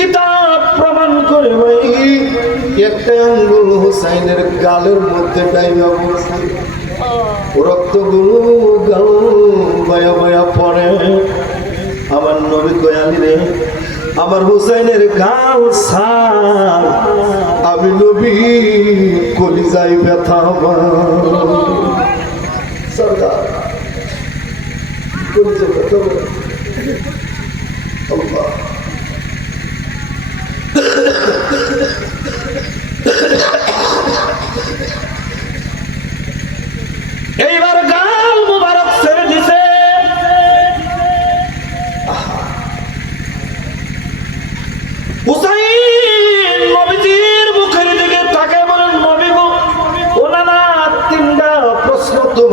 কিতাব প্রমাণ করে ভাই একটা আঙ্গুল হুসাইনের গালের মধ্যে ডাইবা পড়ছে। রক্তগুলো গাল বায়া বায়া পড়ে। আমার নবী কয়ালি রে, আমার হুসাইনের গাল সার। আমি নবী কলিজাই ব্যথা আমার। সরদার কলিজা ব্যথা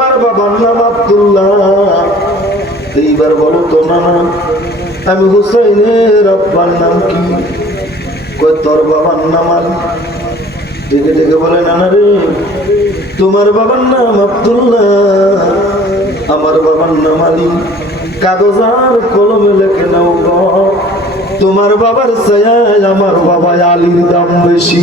তোমার বাবার নাম আব্দুল্লাহ এইবার বলো তো না, আমি হুসাইনের আব্বার নাম কি? তোর বাবার নাম আলী? দেখে দেখে বলে, না না রে, তোমার বাবার নাম আব্দুল্লাহ, আমার বাবার নাম আলী। কাগজ আর কলমে লেখে নাও তোমার বাবার ছায়ায় আমার বাবা আলীর দাম বেশি।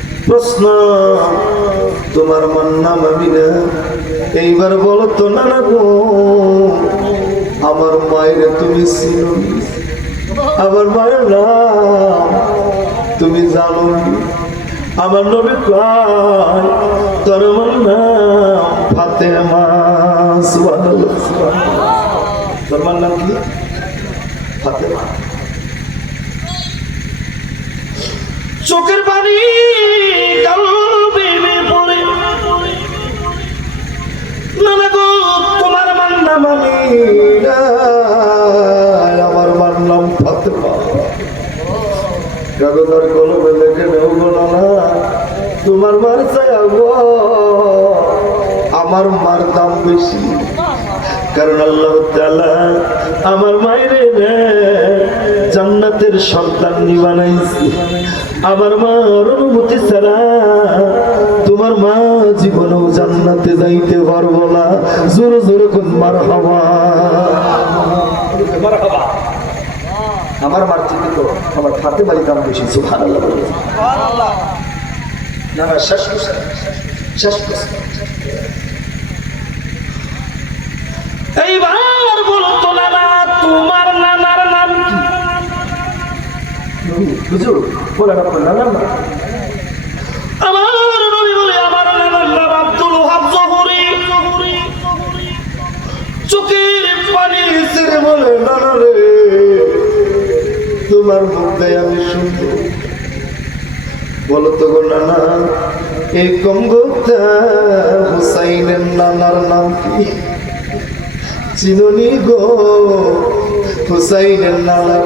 প্রশ্ন, তোমার মার নাম আমিনা এইবার বলো তো না গো, আমার মায়ের তুমি চিনো আমার মায়ের নাম তুমি জানো আমার নবী কয় তোর আমার নাম ফাতেমা সুবহানাল্লাহ। তোর নাম কি? ফাতেমা। চোখের পানি পড়ে নানা গো, তোমার মান নাম আমি আমার মান নাম ফাতেমা। কাগজের কলমে লেখে নেও গো নানা, তোমার মার চাই গো, আমার মার দাম বেশি। কারণ আল্লাহ তাআলা আমার মায়ের জান্নাতের সন্তান নি বানাইছি আমার মার অনুমতি ছাড়া তোমার মা জীবনেও জান্নাতে যাইতে পারব না। জোরে জোরে কোন মার হবা আমার মার থেকে তো আমার ফাতে বাড়ি দাম বেশি সুখান না না শেষ শেষ এইবার বলো তো নানা তোমার কি বুঝো বলে না। আপনার নাম আমার নবী বলে, আমার নাম আব্দুল ওহাব জহুরি। চোখের পানি ছেড়ে বলে নানা রে, তোমার মুখে আমি শুনব। বলো তো গো নানা এই কমগোতা হুসাইনের নানার নাম কি? চিননি গো হুসাইনের নানার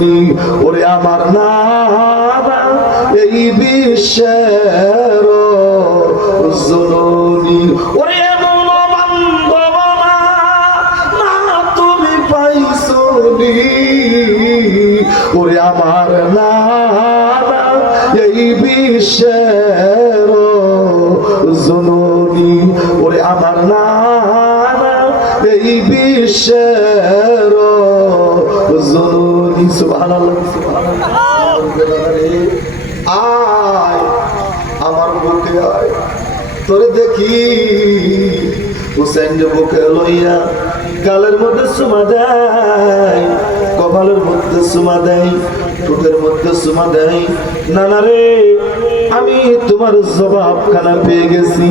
জননী ওরে আমার নানা, এই বিশ্বের জননী। ওরে না তুমি নি। ওরে আমার নানা, এই বিশ্বের জননী। ওরে আমার নানা, এই বিশ্বের জননী সুবহানাল্লাহ। আয়, আমার বুকে আয়। তোরে দেখি হুসেন বুকে লইয়া গালের মধ্যে সুমা দেয়, কপালের মধ্যে সুমা দেয়, ঠোঁটের মধ্যে সুমা দেয়। নানা রে, আমি তোমার জবাব খানা পেয়ে গেছি।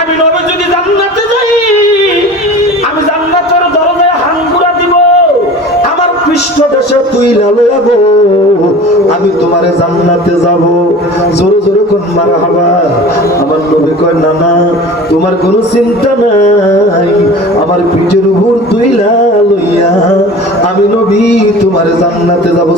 আমি যদি জান্নাতে পৃষ্ঠ দেশে তুই লালে যাব আমি তোমারে জান্নাতে যাব। জোরে জোরে কোন মারা হবা আমার নবী কয়, না না, তোমার কোনো চিন্তা নাই। আমার পিঠের উপর তুই লইয়া আমি নবী, তোমারে জান্নাতে যাব।